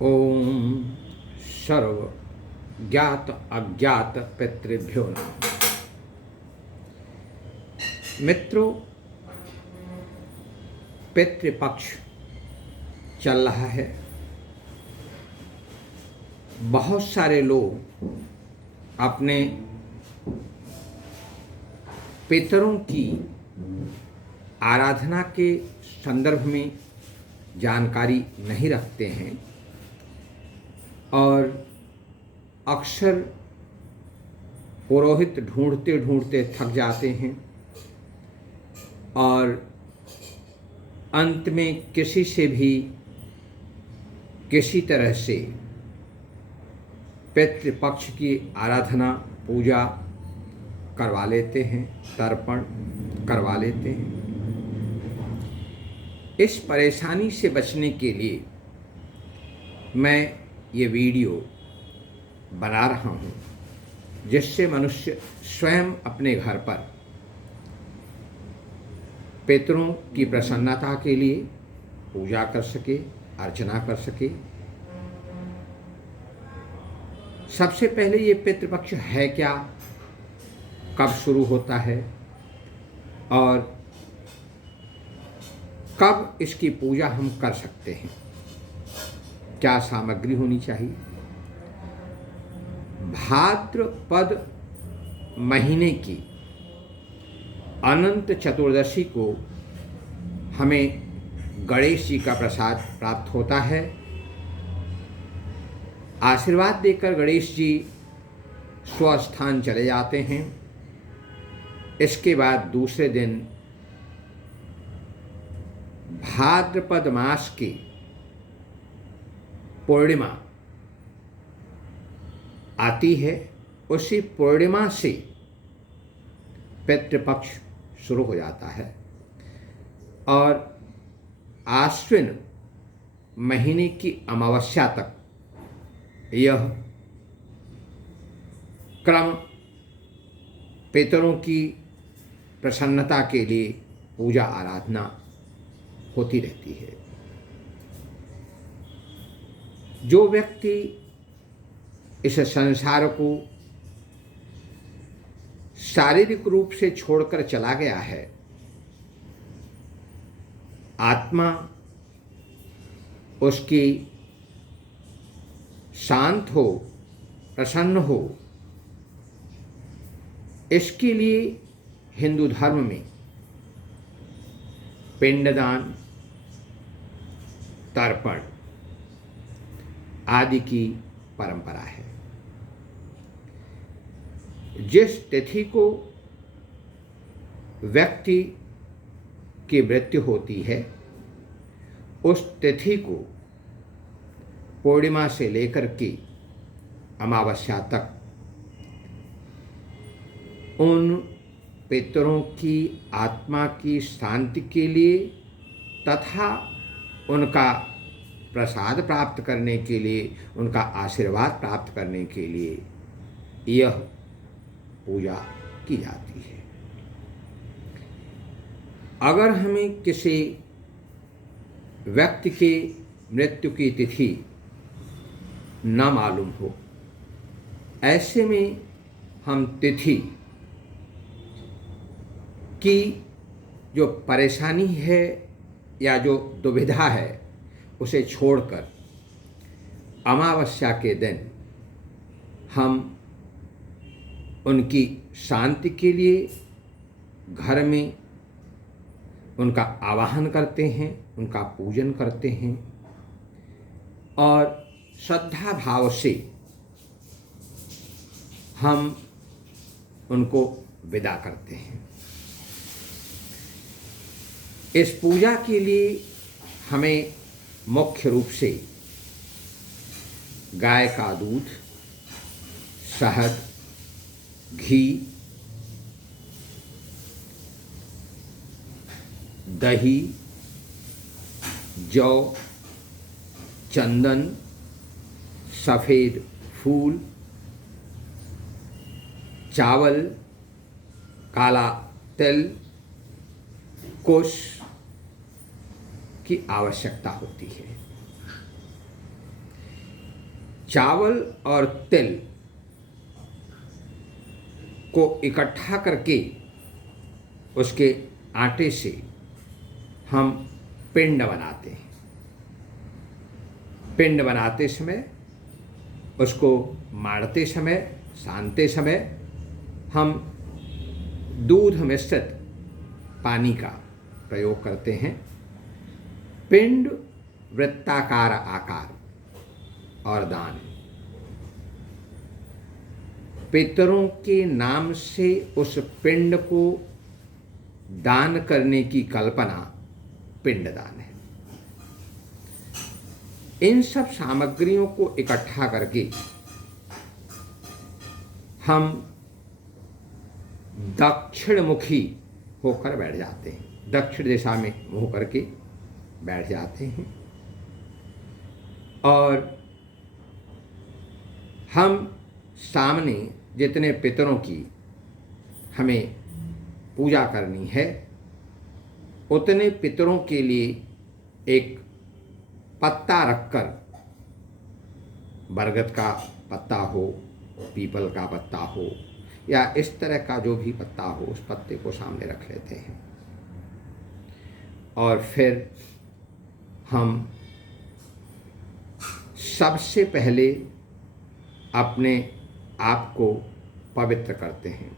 ओम सर्व ज्ञात अज्ञात पितृभ्यो नमः। मित्रों, पितृपक्ष चल रहा है। बहुत सारे लोग अपने पितरों की आराधना के संदर्भ में जानकारी नहीं रखते हैं और अक्सर पुरोहित ढूंढते ढूंढते थक जाते हैं और अंत में किसी से भी किसी तरह से पितृपक्ष की आराधना पूजा करवा लेते हैं, तर्पण करवा लेते हैं। इस परेशानी से बचने के लिए मैं ये वीडियो बना रहा हूँ, जिससे मनुष्य स्वयं अपने घर पर पितरों की प्रसन्नता के लिए पूजा कर सके, अर्चना कर सके। सबसे पहले ये पितृपक्ष है क्या, कब शुरू होता है और कब इसकी पूजा हम कर सकते हैं, क्या सामग्री होनी चाहिए। भाद्रपद महीने की अनंत चतुर्दशी को हमें गणेश जी का प्रसाद प्राप्त होता है। आशीर्वाद देकर गणेश जी स्वस्थान चले जाते हैं। इसके बाद दूसरे दिन भाद्रपद मास की पूर्णिमा आती है। उसी पूर्णिमा से पितृपक्ष शुरू हो जाता है और आश्विन महीने की अमावस्या तक यह क्रम पितरों की प्रसन्नता के लिए पूजा आराधना होती रहती है। जो व्यक्ति इस संसार को शारीरिक रूप से छोड़कर चला गया है, आत्मा उसकी शांत हो, प्रसन्न हो, इसके लिए हिंदू धर्म में पिंडदान, तर्पण आदि की परंपरा है। जिस तिथि को व्यक्ति की मृत्यु होती है, उस तिथि को पूर्णिमा से लेकर के अमावस्या तक उन पितरों की आत्मा की शांति के लिए तथा उनका प्रसाद प्राप्त करने के लिए, उनका आशीर्वाद प्राप्त करने के लिए यह पूजा की जाती है। अगर हमें किसी व्यक्ति के मृत्यु की तिथि न मालूम हो, ऐसे में हम तिथि की जो परेशानी है या जो दुविधा है उसे छोड़कर अमावस्या के दिन हम उनकी शांति के लिए घर में उनका आवाहन करते हैं, उनका पूजन करते हैं और श्रद्धा भाव से हम उनको विदा करते हैं। इस पूजा के लिए हमें मुख्य रूप से गाय का दूध, शहद, घी, दही, जौ, चंदन, सफ़ेद फूल, चावल, काला तिल, कुश की आवश्यकता होती है। चावल और तिल को इकट्ठा करके उसके आटे से हम पिंड बनाते हैं। पिंड बनाते समय, उसको मारते समय, सानते समय हम दूध मिश्रित पानी का प्रयोग करते हैं। पिंड वृत्ताकार आकार और दान, पितरों के नाम से उस पिंड को दान करने की कल्पना पिंडदान है। इन सब सामग्रियों को इकट्ठा करके हम दक्षिणमुखी होकर बैठ जाते हैं, दक्षिण दिशा में मुंह करके बैठ जाते हैं और हम सामने जितने पितरों की हमें पूजा करनी है उतने पितरों के लिए एक पत्ता रखकर, बरगद का पत्ता हो, पीपल का पत्ता हो या इस तरह का जो भी पत्ता हो, उस पत्ते को सामने रख लेते हैं और फिर हम सबसे पहले अपने आप को पवित्र करते हैं।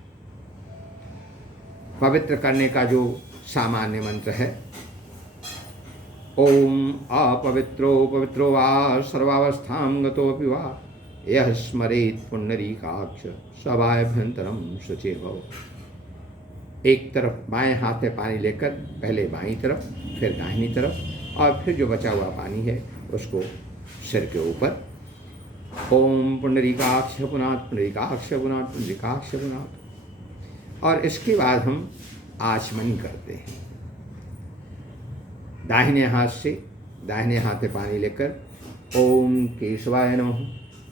पवित्र करने का जो सामान्य मंत्र है, ओम अपवित्रो पवित्रो वा सर्वावस्थां गतोऽपि वा यः स्मरेत् पुंडरीकाक्ष सभाभ्यंतरम शुचि भव। एक तरफ बाएं हाथ में पानी लेकर पहले बाईं तरफ, फिर दाहिनी तरफ और फिर जो बचा हुआ पानी है उसको सिर के ऊपर, ओम पुंडरीकाक्ष पुनात् पुंडरीकाक्ष पुनात् पुंडरीकाक्ष पुनात्। और इसके बाद हम आचमनी करते हैं। दाहिने हाथ से दाहिने हाथ में पानी लेकर ओम केशवाय नमः,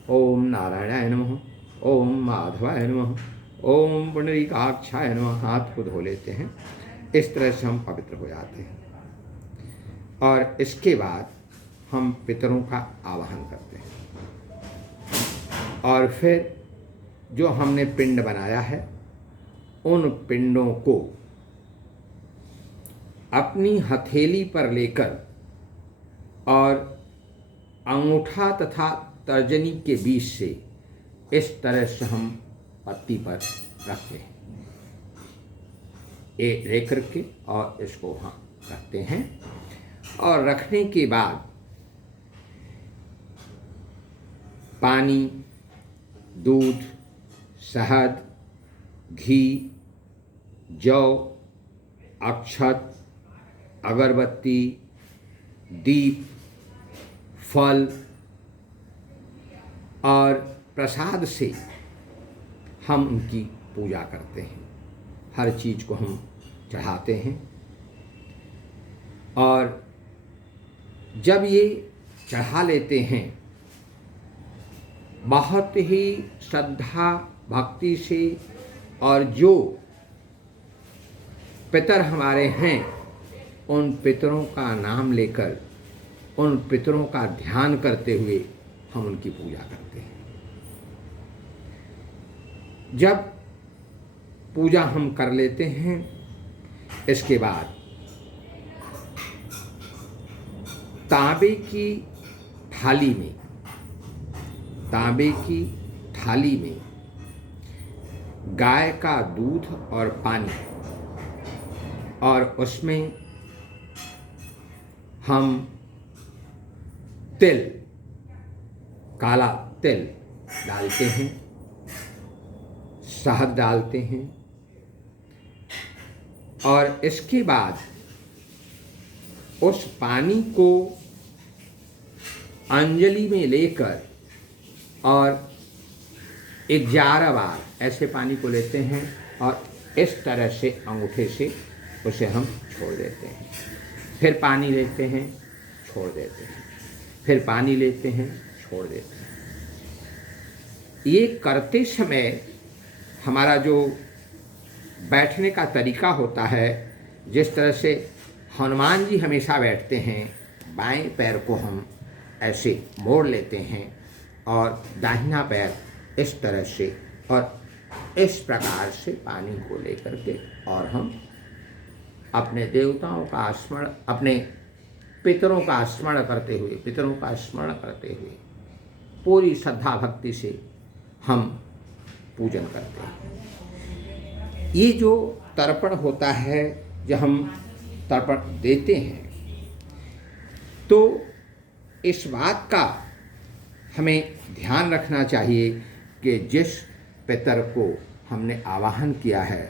ओम नारायणाय नमः, ओम माधवाय नमः, ओम पुंडरीकाक्षाय नमः हाथ को धो लेते हैं। इस तरह से हम पवित्र हो जाते हैं और इसके बाद हम पितरों का आवाहन करते हैं और फिर जो हमने पिंड बनाया है उन पिंडों को अपनी हथेली पर लेकर और अंगूठा तथा तर्जनी के बीच से इस तरह से हम पत्ती पर रखते हैं, ये लेकर के और इसको हम रखते हैं और रखने के बाद पानी, दूध, शहद, घी, जौ, अक्षत, अगरबत्ती, दीप, फल और प्रसाद से हम उनकी पूजा करते हैं। हर चीज़ को हम चढ़ाते हैं और जब ये चढ़ा लेते हैं बहुत ही श्रद्धा भक्ति से और जो पितर हमारे हैं उन पितरों का नाम लेकर, उन पितरों का ध्यान करते हुए हम उनकी पूजा करते हैं। जब पूजा हम कर लेते हैं इसके बाद तांबे की थाली में गाय का दूध और पानी और उसमें हम तिल, काला तिल डालते हैं, शहद डालते हैं और इसके बाद उस पानी को अंजलि में लेकर और 11 बार ऐसे पानी को लेते हैं और इस तरह से अंगूठे से उसे हम छोड़ देते हैं। फिर पानी लेते हैं, छोड़ देते हैं, फिर पानी लेते हैं, छोड़ देते हैं। ये करते समय हमारा जो बैठने का तरीका होता है, जिस तरह से हनुमान जी हमेशा बैठते हैं, बाएं पैर को हम ऐसे मोड़ लेते हैं और दाहिना पैर इस तरह से और इस प्रकार से पानी को लेकर के, और हम अपने देवताओं का स्मरण, अपने पितरों का स्मरण करते हुए, पितरों का स्मरण करते हुए पूरी श्रद्धा भक्ति से हम पूजन करते हैं। ये जो तर्पण होता है, जब हम तर्पण देते हैं तो इस बात का हमें ध्यान रखना चाहिए कि जिस पितर को हमने आवाहन किया है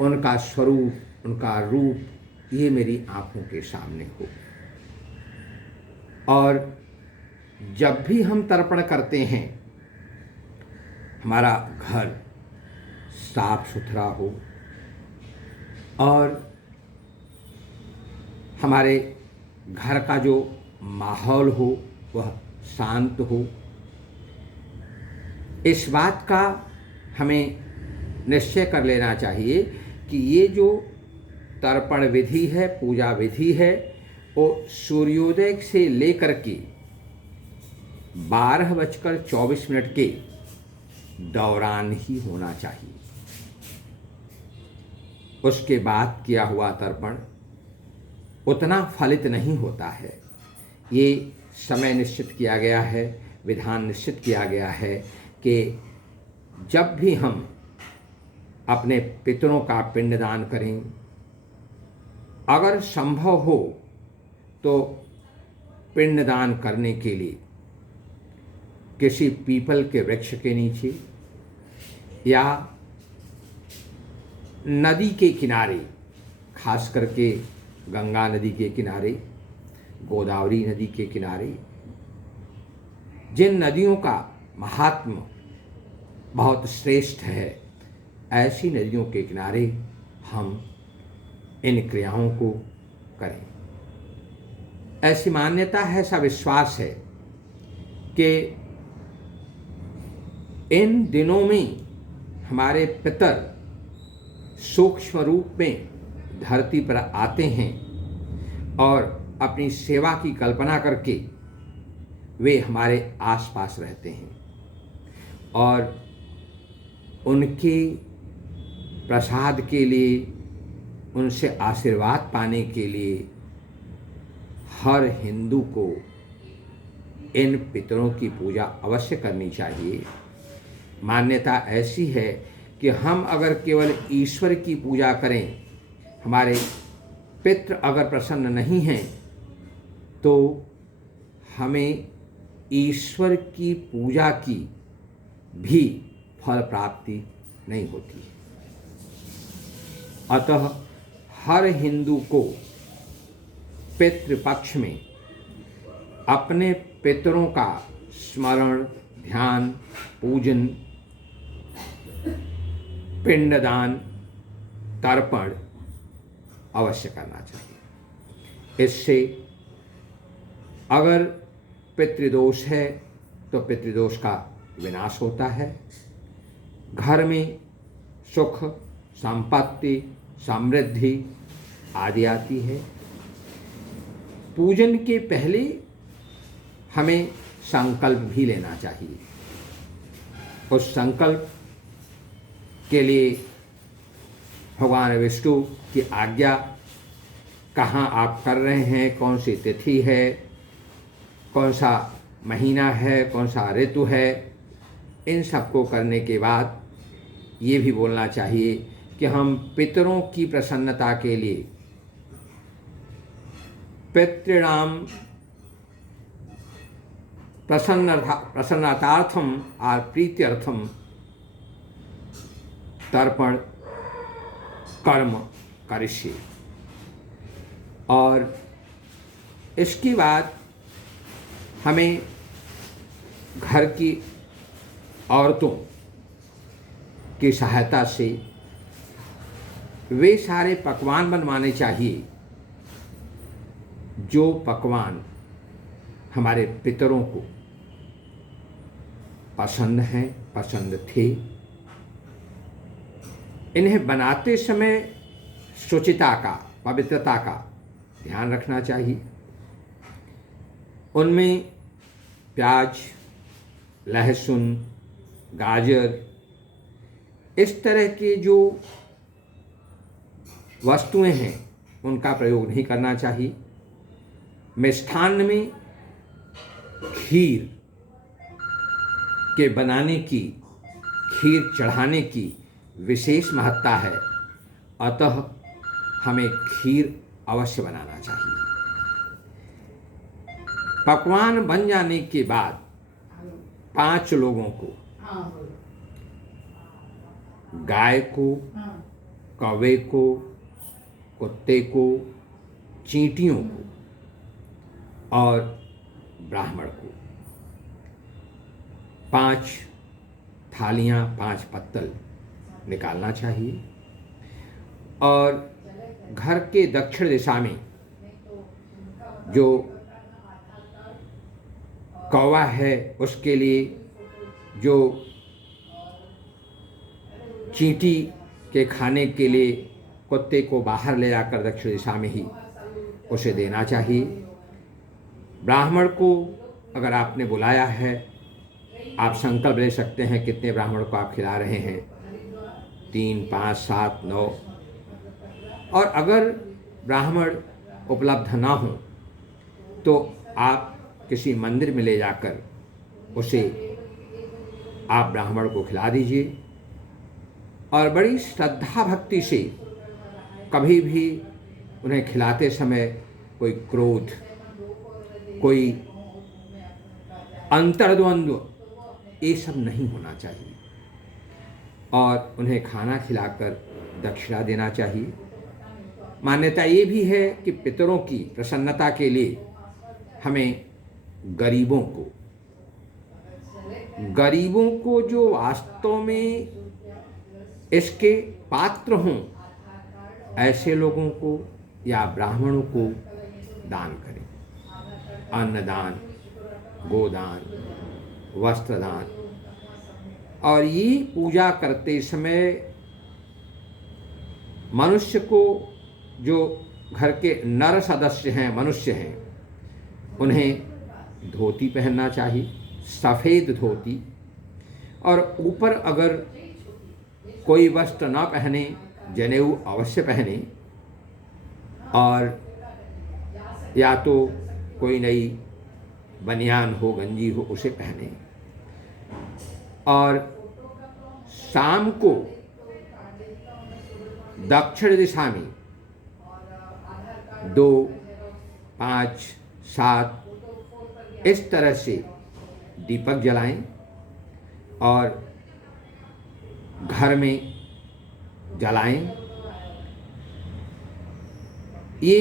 उनका स्वरूप, उनका रूप ये मेरी आँखों के सामने हो। और जब भी हम तर्पण करते हैं हमारा घर साफ सुथरा हो और हमारे घर का जो माहौल हो वह शांत हो। इस बात का हमें निश्चय कर लेना चाहिए कि ये जो तर्पण विधि है, पूजा विधि है, वो सूर्योदय से लेकर के 12:24 के दौरान ही होना चाहिए। उसके बाद किया हुआ तर्पण उतना फलित नहीं होता है। ये समय निश्चित किया गया है, विधान निश्चित किया गया है कि जब भी हम अपने पितरों का पिंडदान करें, अगर संभव हो तो पिंडदान करने के लिए किसी पीपल के वृक्ष के नीचे या नदी के किनारे, खास करके गंगा नदी के किनारे, गोदावरी नदी के किनारे, जिन नदियों का महात्म्य बहुत श्रेष्ठ है, ऐसी नदियों के किनारे हम इन क्रियाओं को करें। ऐसी मान्यता है, ऐसा विश्वास है कि इन दिनों में हमारे पितर सूक्ष्म रूप में धरती पर आते हैं और अपनी सेवा की कल्पना करके वे हमारे आसपास रहते हैं और उनके प्रसाद के लिए, उनसे आशीर्वाद पाने के लिए हर हिंदू को इन पितरों की पूजा अवश्य करनी चाहिए। मान्यता ऐसी है कि हम अगर केवल ईश्वर की पूजा करें, हमारे पितृ अगर प्रसन्न नहीं हैं, तो हमें ईश्वर की पूजा की भी फल प्राप्ति नहीं होती। अतः हर हिंदू को पितृपक्ष में अपने पितरों का स्मरण, ध्यान, पूजन, पिंडदान, तर्पण अवश्य करना चाहिए। इससे अगर पितृदोष है तो पितृदोष का विनाश होता है, घर में सुख, संपत्ति, समृद्धि आदि आती है। पूजन के पहले हमें संकल्प भी लेना चाहिए। उस संकल्प के लिए भगवान विष्णु की आज्ञा, कहाँ आप कर रहे हैं, कौन सी तिथि है, कौन सा महीना है, कौन सा ऋतु है, इन सबको करने के बाद ये भी बोलना चाहिए कि हम पितरों की प्रसन्नता के लिए पितृणाम प्रसन्नतार्थम और प्रीत्यर्थम तर्पण कर्म करिष्ये। और इसके बाद हमें घर की औरतों की सहायता से वे सारे पकवान बनवाने चाहिए जो पकवान हमारे पितरों को पसंद हैं, पसंद थे। इन्हें बनाते समय शुचिता का, पवित्रता का ध्यान रखना चाहिए। उनमें प्याज, लहसुन, गाजर, इस तरह के जो वस्तुएं हैं उनका प्रयोग नहीं करना चाहिए। मिष्ठान्न में खीर के बनाने की, खीर चढ़ाने की विशेष महत्ता है, अतः हमें खीर अवश्य बनाना चाहिए। पकवान बन जाने के बाद 5 लोगों को, गाय को, कौवे को, कुत्ते को, चींटियों को और ब्राह्मण को 5 थालियां, 5 पत्तल निकालना चाहिए और घर के दक्षिण दिशा में जो कौवा है उसके लिए, जो चींटी के खाने के लिए कुत्ते को बाहर ले जाकर दक्षिण दिशा में ही उसे देना चाहिए। ब्राह्मण को अगर आपने बुलाया है, आप संकल्प ले सकते हैं कितने ब्राह्मण को आप खिला रहे हैं, 3, 5, 7, 9। और अगर ब्राह्मण उपलब्ध ना हो तो आप किसी मंदिर में ले जाकर उसे आप ब्राह्मण को खिला दीजिए और बड़ी श्रद्धा भक्ति से, कभी भी उन्हें खिलाते समय कोई क्रोध, कोई अंतर्द्वंद्व, ये सब नहीं होना चाहिए और उन्हें खाना खिलाकर दक्षिणा देना चाहिए। मान्यता ये भी है कि पितरों की प्रसन्नता के लिए हमें गरीबों को जो वास्तव में इसके पात्र हों, ऐसे लोगों को या ब्राह्मणों को दान करें। अन्नदान, गोदान, वस्त्रदान। और ये पूजा करते समय मनुष्य को, जो घर के नर सदस्य हैं, मनुष्य हैं, उन्हें धोती पहनना चाहिए, सफ़ेद धोती, और ऊपर अगर कोई वस्त्र ना पहने, जनेऊ अवश्य पहने, और या तो कोई नई बनियान हो, गंजी हो, उसे पहने। और शाम को दक्षिण दिशा में 2, 5, 7 इस तरह से दीपक जलाएं और घर में जलाएं। ये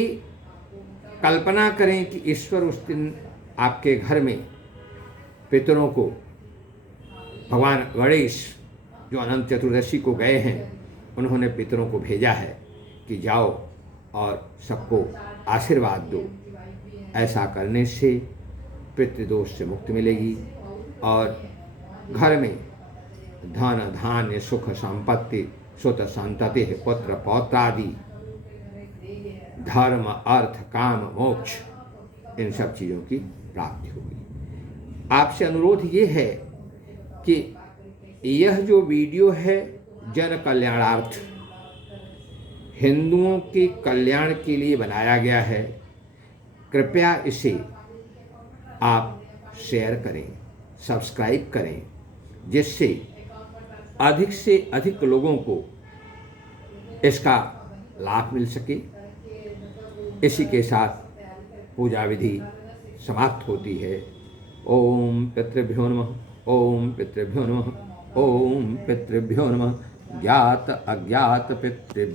कल्पना करें कि ईश्वर उस दिन आपके घर में पितरों को, भगवान गणेश जो अनंत चतुर्दशी को गए हैं, उन्होंने पितरों को भेजा है कि जाओ और सबको आशीर्वाद दो। ऐसा करने से पितृदोष से मुक्ति मिलेगी और घर में धन, धान्य, सुख, संपत्ति, सुत, संतति, पुत्र, पौत्रादि, धर्म, अर्थ, काम, मोक्ष, इन सब चीज़ों की प्राप्ति होगी। आपसे अनुरोध ये है कि यह जो वीडियो है जन कल्याणार्थ, हिंदुओं के कल्याण के लिए बनाया गया है। कृपया इसे आप शेयर करें, सब्सक्राइब करें, जिससे अधिक से अधिक लोगों को इसका लाभ मिल सके। इसी के साथ पूजा विधि समाप्त होती है। ओम पितृभ्यो नमः, ओम पितृभ्यो नमः, ओम पितृभ्यो नमः। ज्ञात अज्ञात पितृ